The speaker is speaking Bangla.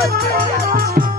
করতে যাচ্ছি